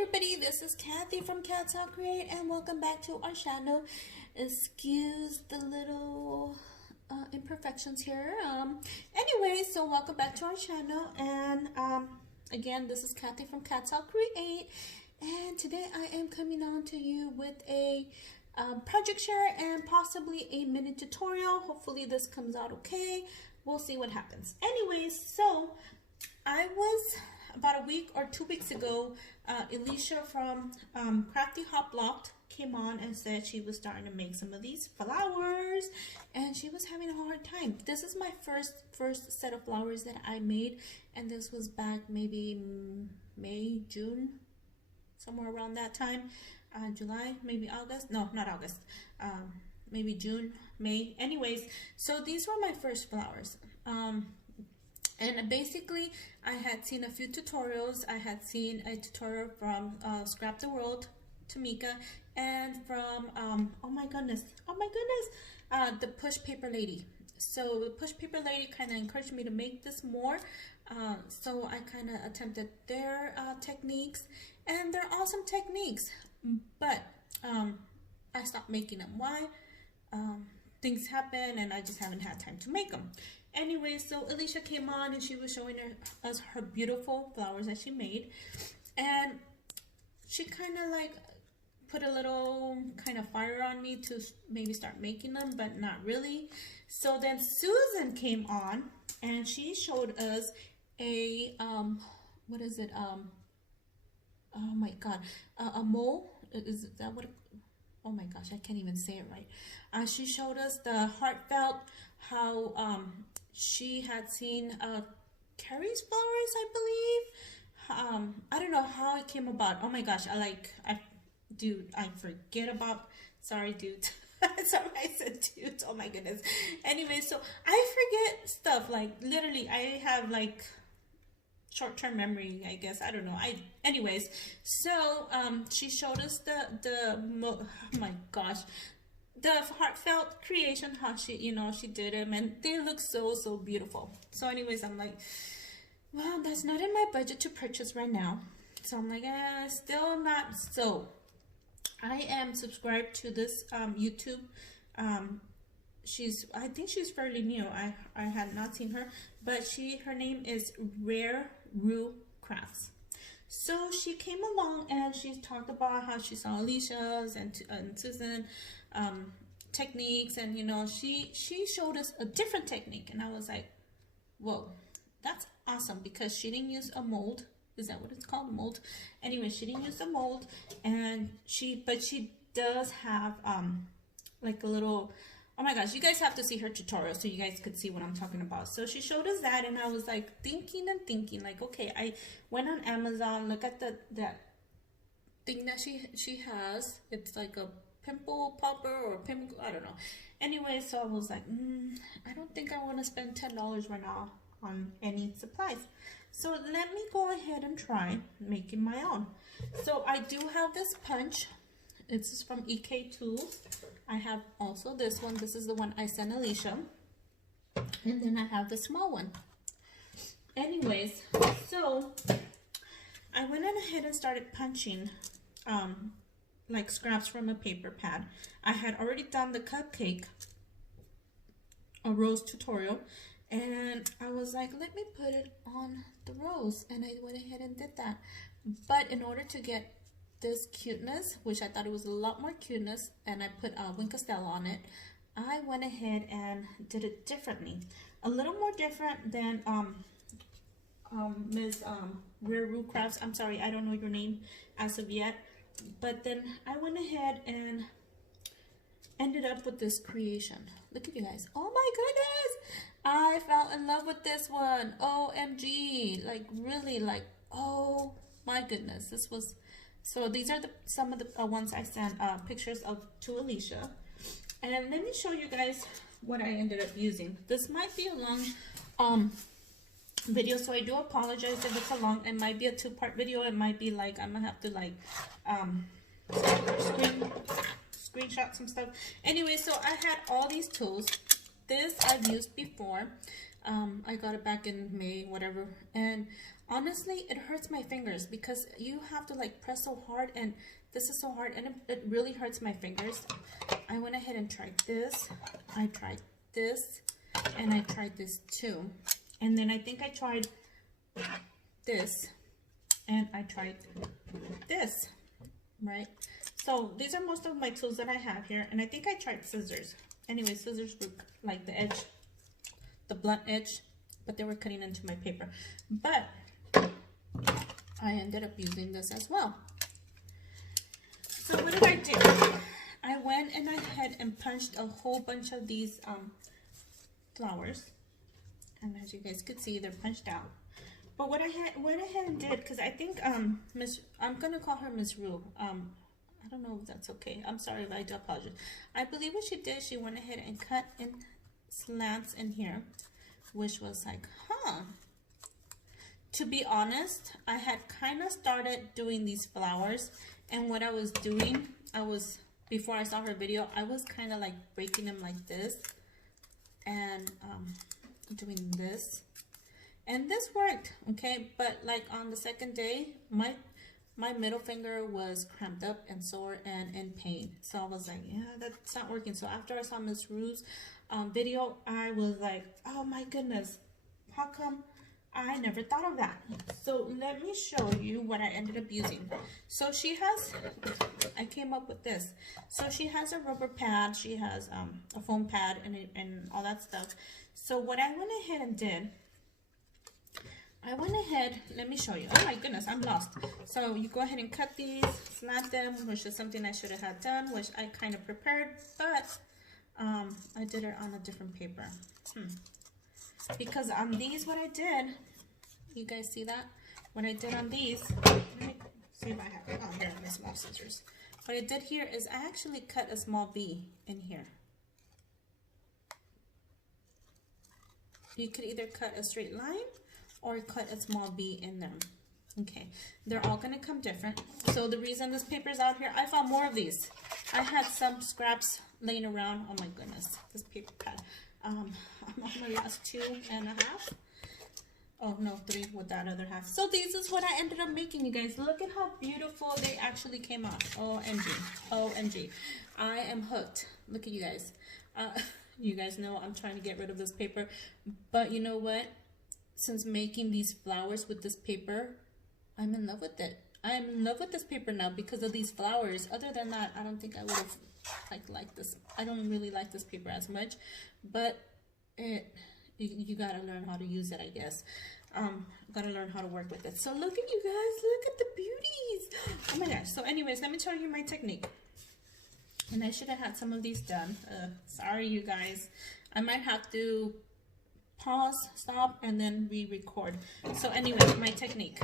everybody, this is Kathy from katzelcreate and welcome back to our channel. Excuse the little imperfections here. Anyway, so welcome back to our channel, and again, this is Kathy from katzelcreate, and today I am coming on to you with a project share and possibly a mini tutorial. Hopefully this comes out okay. We'll see what happens. Anyways, so I was about a week or 2 weeks ago, Elisha from Crafty came on and said she was starting to make some of these flowers, and she was having a hard time. This is my first set of flowers that I made, and this was back maybe May, June, somewhere around that time. July, maybe August. No, not August. Maybe June, May. Anyways, so these were my first flowers. And basically, I had seen a few tutorials. I had seen a tutorial from Scrap the World, Tamika, and from, oh my goodness, the Push Paper Lady. So the Push Paper Lady kind of encouraged me to make this more. So I kind of attempted their techniques, and they're awesome techniques. But I stopped making them. Why? Things happen, and I just haven't had time to make them. Anyway, so Elisha came on and she was showing us her beautiful flowers that she made, and she kind of like put a little kind of fire on me to maybe start making them, but not really. So then Susan came on and she showed us a what is it, oh my god, a mole. Is that what oh my gosh, I can't even say it right. She showed us the heartfelt, how she had seen Carrie's flowers, I believe. I don't know how it came about. Oh my gosh, I forget about, sorry dude. Sorry, I said dude, oh my goodness. Anyway, so I forget stuff, like literally I have like short-term memory, I guess. I don't know. Anyways, so she showed us oh my gosh, the heartfelt creation, how she did them, and they look so beautiful. So anyways, I'm like, well, that's not in my budget to purchase right now. So I'm like, still not. So I am subscribed to this YouTube. I think she's fairly new. I had not seen her, but her name is RareRoo Crafts. So she came along and she talked about how she saw Elisha's and Susan techniques, and she showed us a different technique, and I was like, whoa, that's awesome, because she didn't use a mold. Is that what it's called, mold? Anyway, she didn't use a mold, and she does have like a little, oh my gosh, you guys have to see her tutorial so you guys could see what I'm talking about. So she showed us that, and I was like thinking like, okay, I went on Amazon, look at that thing that she has. It's like a pimple popper or pimple, I don't know. Anyway, so I was like, I don't think I want to spend $10 right now on any supplies. So let me go ahead and try making my own. So I do have this punch. It's from EK Tools. I have also this one. This is the one I sent Elisha. And then I have the small one. Anyways, so I went ahead and started punching like scraps from a paper pad. I had already done the cupcake, a rose tutorial, and I was like, let me put it on the rose, and I went ahead and did that. But in order to get this cuteness, which I thought it was a lot more cuteness, and I put Wink Castell on it, I went ahead and did it differently, a little more different than Ms. RareRoo Crafts. I'm sorry, I don't know your name as of yet. But then I went ahead and ended up with this creation. Look at you guys. Oh my goodness, I fell in love with this one. OMG, like really, like, oh my goodness. This was, so these are some of the ones I sent pictures of to Elisha. And let me show you guys what I ended up using. This might be a long video, so I do apologize if it's a long. It might be a two-part video. It might be like I'm gonna have to like screenshot some stuff. Anyway, so I had all these tools. This I've used before. I got it back in May, whatever, and honestly it hurts my fingers because you have to like press so hard, and this is so hard, and it really hurts my fingers. I went ahead and tried this, I tried this, and I tried this too, and then I think I tried this, and I tried this, right? So these are most of my tools that I have here, and I think I tried scissors. Anyway, scissors were like the edge, the blunt edge, but they were cutting into my paper. But I ended up using this as well. So what did I do? I went and I had and punched a whole bunch of these flowers, and as you guys could see, they're punched out. But what I went ahead and did, because I think I'm gonna call her Miss Roo. I don't know if that's okay. I'm sorry if I do apologize. I believe what she did, she went ahead and cut in slants in here, which was like, huh. To be honest, I had kind of started doing these flowers, and what I was doing, before I saw her video, I was kind of like breaking them like this, and doing this, and this worked, okay, but like on the second day, my middle finger was cramped up and sore and in pain. So I was like, yeah, that's not working. So after I saw Miss Roo's video, I was like, oh my goodness, how come I never thought of that? So let me show you what I ended up using. So she has, I came up with this. So she has a rubber pad, she has a foam pad and all that stuff. So what I went ahead and did, let me show you. Oh my goodness, I'm lost. So you go ahead and cut these, slant them, which is something I should have had done, which I kind of prepared, but I did it on a different paper. Because on these, what I did, you guys see that? What I did on these, let me see if I have it. Oh, here are my small scissors. What I did here is I actually cut a small V in here. You could either cut a straight line or cut a small V in them. Okay, they're all gonna come different. So the reason this paper is out here, I found more of these. I had some scraps laying around. Oh my goodness, this paper pad. I'm on my last 2.5. Oh no, 3 with that other half. So this is what I ended up making, you guys. Look at how beautiful they actually came out. OMG, OMG. I am hooked. Look at you guys. You guys know I'm trying to get rid of this paper, but you know what? Since making these flowers with this paper, I'm in love with it. I'm in love with this paper now because of these flowers. Other than that, I don't think I would have liked this. I don't really like this paper as much, but you gotta learn how to use it, I guess. Gotta learn how to work with it. So look at you guys, look at the beauties. Oh my gosh. So anyways, let me tell you my technique. And I should have had some of these done. Sorry, you guys. I might have to pause, stop, and then re-record. So anyway, my technique.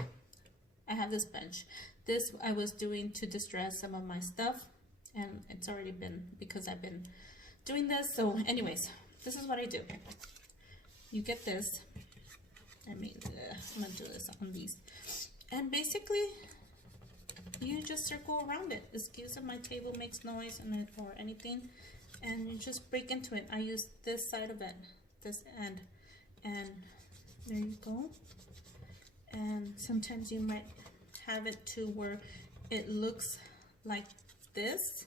I have this bench. This I was doing to distress some of my stuff, and it's already been, because I've been doing this. So anyways, this is what I do. You get this. I'm gonna do this on these. And basically, you just circle around it. Excuse if my table makes noise or anything. And you just break into it. I use this side of it, this end. And there you go. And sometimes you might have it to where it looks like this,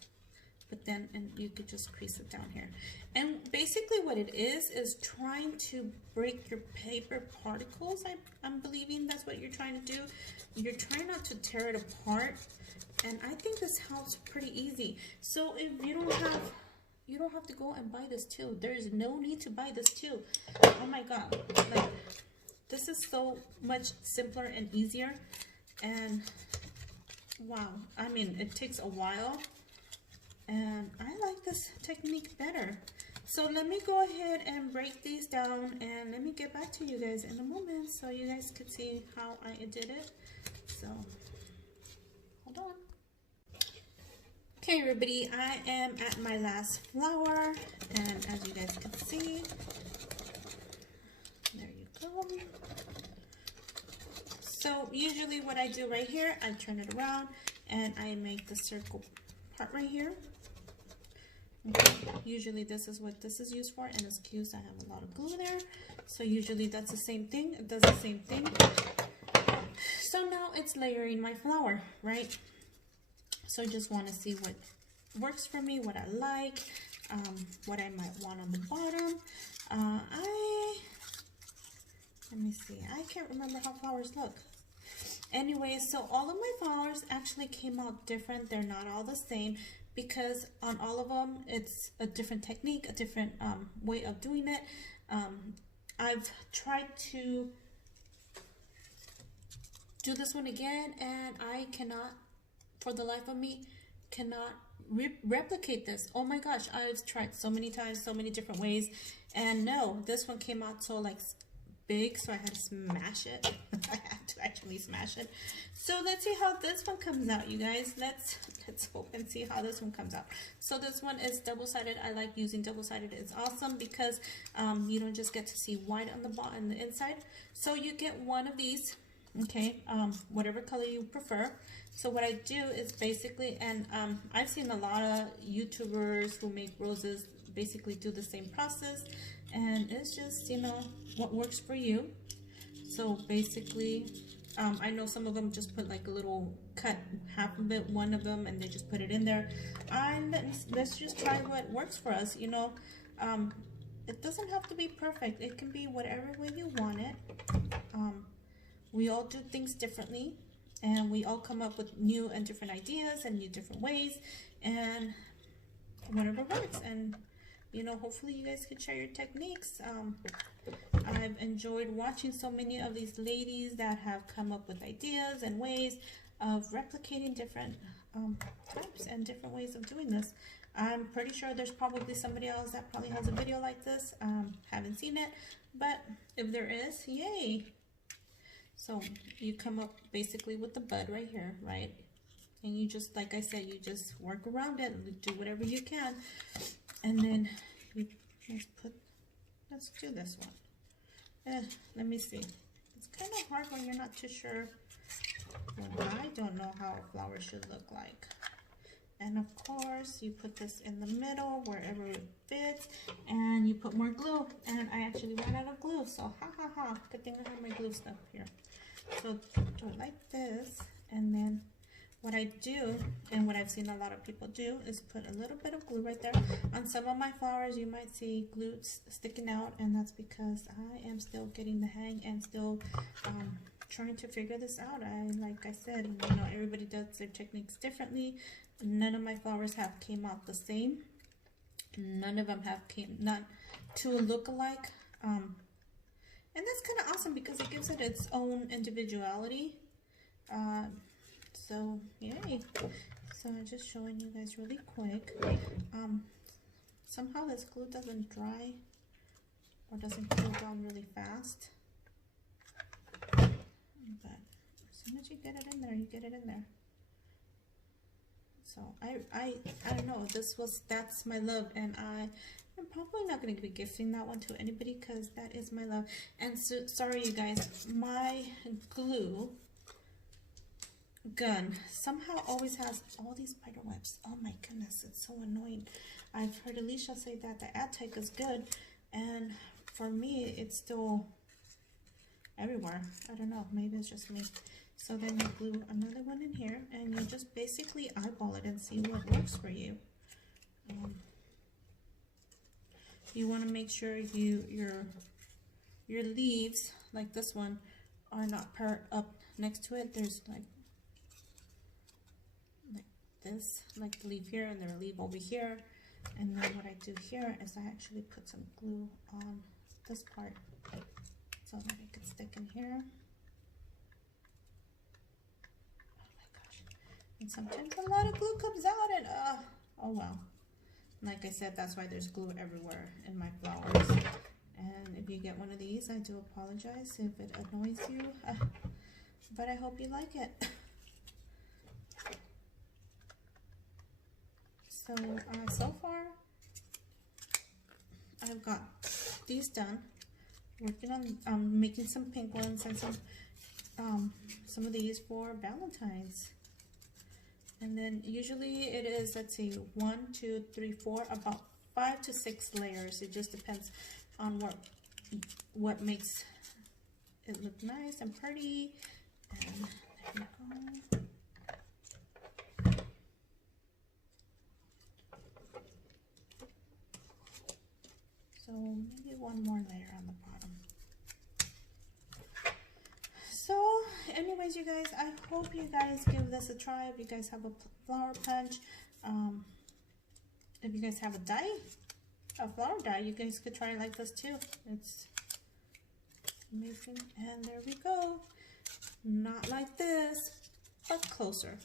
but then you could just crease it down here. And basically what it is trying to break your paper particles. I'm believing that's what you're trying to do. You're trying not to tear it apart, and I think this helps pretty easy. So if you don't have to go and buy this tool. There is no need to buy this tool. Oh my god, like this is so much simpler and easier, and wow, I mean, it takes a while, and I like this technique better. So let me go ahead and break these down, and let me get back to you guys in a moment so you guys could see how I did it. So hold on. Okay, everybody, I am at my last flower, and as you guys can see, there you go. So usually what I do right here, I turn it around and I make the circle part right here. Okay. Usually this is what this is used for, and excuse I have a lot of glue there. So usually that's the same thing. It does the same thing. So now it's layering my flower, right? So I just want to see what works for me, what I like, what I might want on the bottom. Let me see. I can't remember how flowers look. Anyway, so all of my flowers actually came out different. They're not all the same because on all of them, it's a different technique, a different way of doing it. I've tried to do this one again, and I cannot, for the life of me, cannot replicate this. Oh my gosh, I've tried so many times, so many different ways, and no, this one came out so like big, so I had to smash it. I had to actually smash it. So let's see how this one comes out, you guys. Let's hope and see how this one comes out. So this one is double-sided. I like using double-sided. It's awesome because you don't just get to see white on the bottom and the inside. So you get one of these, okay, whatever color you prefer. So what I do is basically, and I've seen a lot of YouTubers who make roses basically do the same process, and it's just, you know, what works for you. So basically, I know some of them just put like a little cut, half of it, one of them, and they just put it in there. Let's just try what works for us, you know. It doesn't have to be perfect. It can be whatever way you want it. We all do things differently, and we all come up with new and different ideas and new different ways, and whatever works. And you know, hopefully you guys can share your techniques. I've enjoyed watching so many of these ladies that have come up with ideas and ways of replicating different types and different ways of doing this. I'm pretty sure there's probably somebody else that probably has a video like this. Haven't seen it, but if there is, yay. So you come up basically with the bud right here, right? And you just, like I said, you just work around it and do whatever you can. And then let's do this one. Let me see. It's kind of hard when you're not too sure. Well, I don't know how a flower should look like. And of course, you put this in the middle wherever it fits, and you put more glue. And I actually ran out of glue, so ha ha ha. Good thing I have my glue stuff here. So do it like this, and then what I do, and what I've seen a lot of people do, is put a little bit of glue right there. On some of my flowers, you might see glue sticking out, and that's because I am still getting the hang and still trying to figure this out. Like I said, you know, everybody does their techniques differently. None of my flowers have came out the same. None of them have not to look alike. And that's kind of awesome because it gives it its own individuality. So yay. So I'm just showing you guys really quick. Somehow this glue doesn't dry or doesn't cool down really fast. But as soon as you get it in there, you get it in there. So I don't know, that's my love, and I'm probably not going to be gifting that one to anybody because that is my love. And so sorry you guys, my glue gun somehow always has all these spider webs. Oh my goodness, it's so annoying. I've heard Elisha say that the ad tech is good, and for me it's still everywhere. I don't know, maybe it's just me. So then you glue another one in here, and you just basically eyeball it and see what works for you. You want to make sure your leaves, like this one, are not paired up next to it. There's like this, like the leaf here and the leaf over here. And then what I do here is I actually put some glue on this part so that it can stick in here. And sometimes a lot of glue comes out, and oh well. Like I said, that's why there's glue everywhere in my flowers. And if you get one of these, I do apologize if it annoys you, but I hope you like it. So so far I've got these done. Working on making some pink ones and some of these for Valentine's. And then usually it is, let's see, 1, 2, 3, 4, about 5 to 6 layers. It just depends on what what makes it look nice and pretty. And there we go. So maybe one more layer on the bottom. So anyways, you guys, I hope you guys give this a try. If you guys have a flower punch, if you guys have a flower die, you guys could try it like this too. It's amazing. And there we go. Not like this, but closer.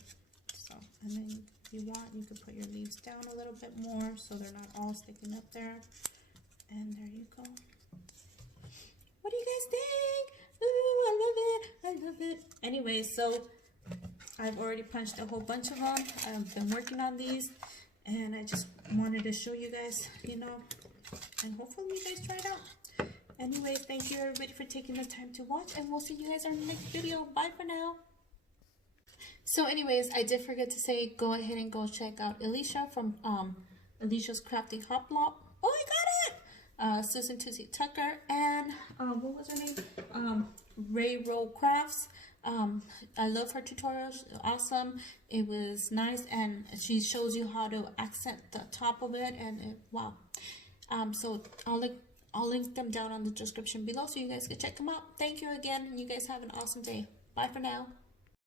So, and then if you want, you could put your leaves down a little bit more so they're not all sticking up there. And there you go. What do you guys think? Ooh, I love it. I love it. Anyway, so I've already punched a whole bunch of them. I've been working on these, and I just wanted to show you guys, you know, and hopefully you guys try it out. Anyways, thank you everybody for taking the time to watch, and we'll see you guys on the next video. Bye for now. So anyways, I did forget to say, go ahead and go check out Elisha from Elisha's Crafty Hop Block. Oh, I got it! Susan Tootsie Tucker, and what was her name? RareRoo Crafts. I love her tutorials. Awesome. It was nice, and she shows you how to accent the top of it, and wow. So I'll link them down on the description below so you guys can check them out. Thank you again, and you guys have an awesome day. Bye for now.